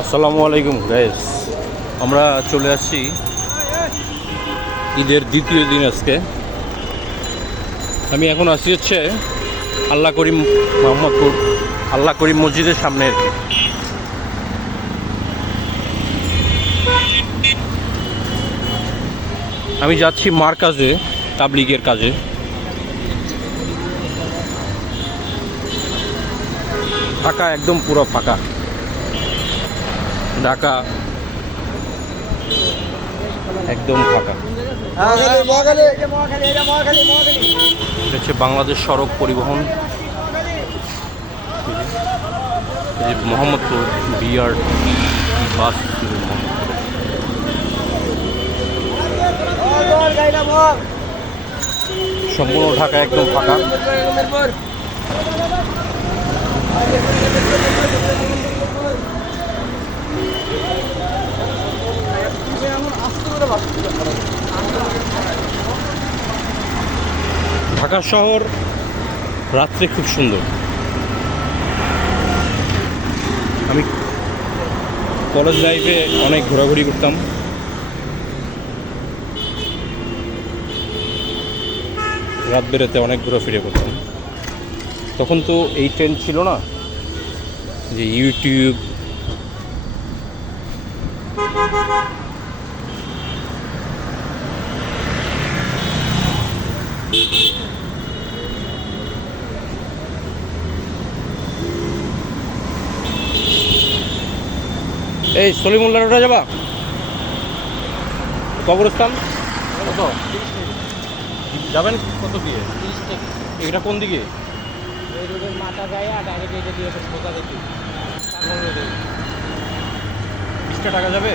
আসসালামু আলাইকুম গাইস, আমরা চলে আসছি ঈদের দ্বিতীয় দিন। আজকে আমি এখন আসছি হচ্ছে আল্লাহ করিম মোহাম্মদপুর আল্লাহ করিম মসজিদের সামনে আর কি। আমি যাচ্ছি মার কাজে, তাবলিগের কাজে। ঢাকা একদম পুরো ফাঁকা। ঢাকা একদম ফাঁকা। হচ্ছে বাংলাদেশ সড়ক পরিবহন, এই যে মোহাম্মদপুর বিআর বাস সম্পূর্ণ ঢাকা একদম ফাঁকা। ঢাকা শহর রাত্রে খুব সুন্দর। আমি কলেজ লাইফে অনেক ঘোরাঘুরি করতাম। রাত বেরোতে অনেক ঘোরাফিরে করতাম। তখন তো এই ট্রেন্ড ছিল না যে ইউটিউব, এই সলিমুল্লাহ রোডে যাবা কবরস্থান কত যাবেন কত দিয়ে? এটা কোন দিকে? এই রোডের মাথা যায় আর ডাইরেক্ট এটা দিয়ে সোজা দেখি 20টা টাকা যাবে।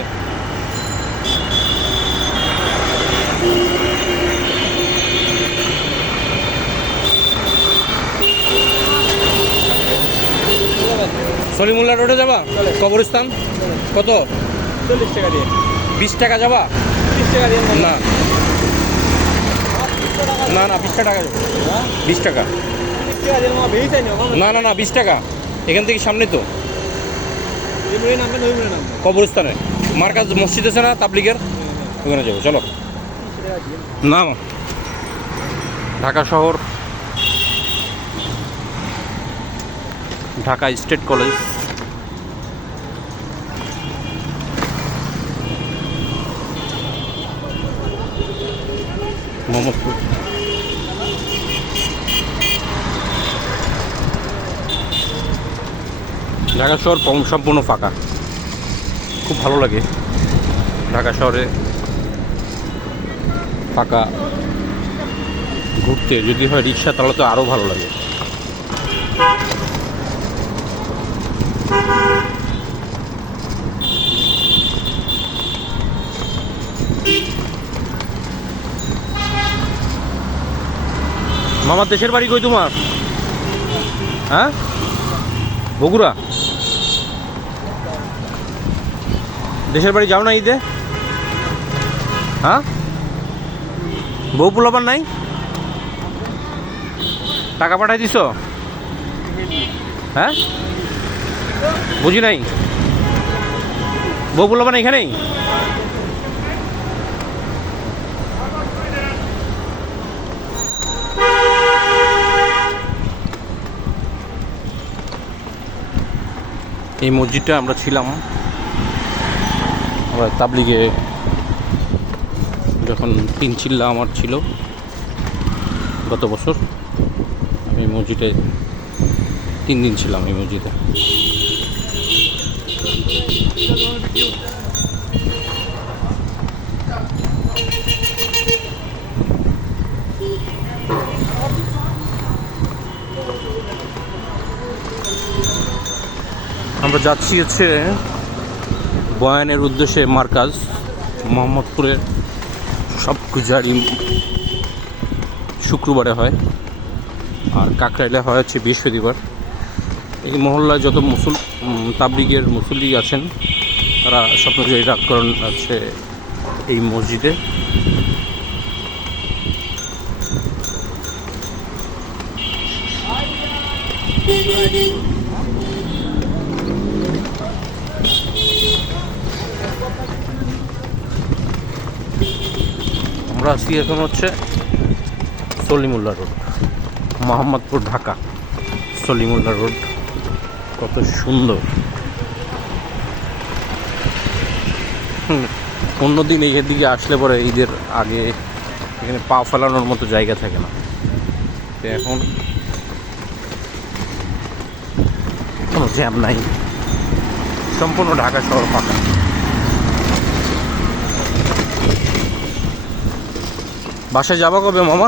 সলিমুল্লাহ রোডে যাবা কবরস্থান কত? 40 টাকা দিয়ে 20 টাকা যাবা? 30 টাকা দিয়ে না না না 20টা টাকা যাবে। 20 টাকা 30 টাকা দিয়ে বেশি চাই না। না না না 20 টাকা। এখান থেকে সামনে তো এই মুড়ি নামবেন ওই মুড়ি নামবেন। কবরস্থানে মার্কাজ মসজিদ আছে না তাবলিগের, ওখানে যাবো। চলো না, ঢাকা শহর, ঢাকা স্টেট কলেজ, মোহাম্মদপুর। ঢাকা শহর সম্পূর্ণ ফাঁকা, খুব ভালো লাগে ঢাকা শহরে ফাঁকা ঘুরতে। যদি হয় রিক্সা তাহলে তো আরও ভালো লাগে। মামার দেশের বাড়ি কই তোমার? হ্যাঁ, বগুড়া। দেশের বাড়ি যাও না ঈদে? হ্যাঁ, বউ পোলাপান নাই? টাকা পাঠাই দিছ? হ্যাঁ, বুঝি নাই। বউ পোলাপান এখানেই? এই মসজিদটা আমরা ছিলাম, আমরা তাবলিগে যখন 3 চিল্লা আমার ছিল গত বছর, আমি মসজিদে 3 দিন ছিলাম। এই মসজিদে আমরা যাচ্ছি হচ্ছে বয়ানের উদ্দেশ্যে। মার্কাজ মোহাম্মদপুরের সব গুজারি শুক্রবারে হয়, আর কাকরাইলে হয় হচ্ছে বৃহস্পতিবার। এই মহল্লায় যত তাবলিগের মুসল্লি আছেন তারা স্বপ্নজয়ী রাত করেন আছে এই মসজিদে। আমরা আছি এখন হচ্ছে সলিমুল্লাহ রোড, মোহাম্মদপুর, ঢাকা। সলিমুল্লাহ রোড কত সুন্দর। অন্যদিন এই দিকে আসলে পরে ঈদের আগে এখানে পা ফেলানোর মতো জায়গা থাকে না, তো এখন কোনো জ্যাম নাই, সম্পূর্ণ ঢাকা শহর ফাঁকা। বাসায় যাবা কবে মামা?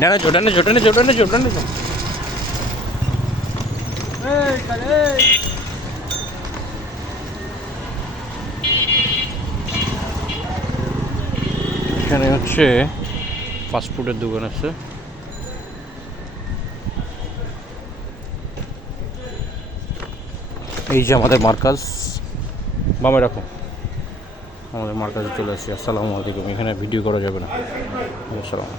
ডানে চো, ডানে চো, ডানে চো, ডানে চো, ডানে চো। এখানে হচ্ছে ফাস্টফুডের দোকান আছে। এই যে আমাদের মার্কাজ, বামে রাখো, আমাদের মার্কাজে চলে আসছি। আসসালামু আলাইকুম। এখানে ভিডিও করা যাবে না। আসসালাম।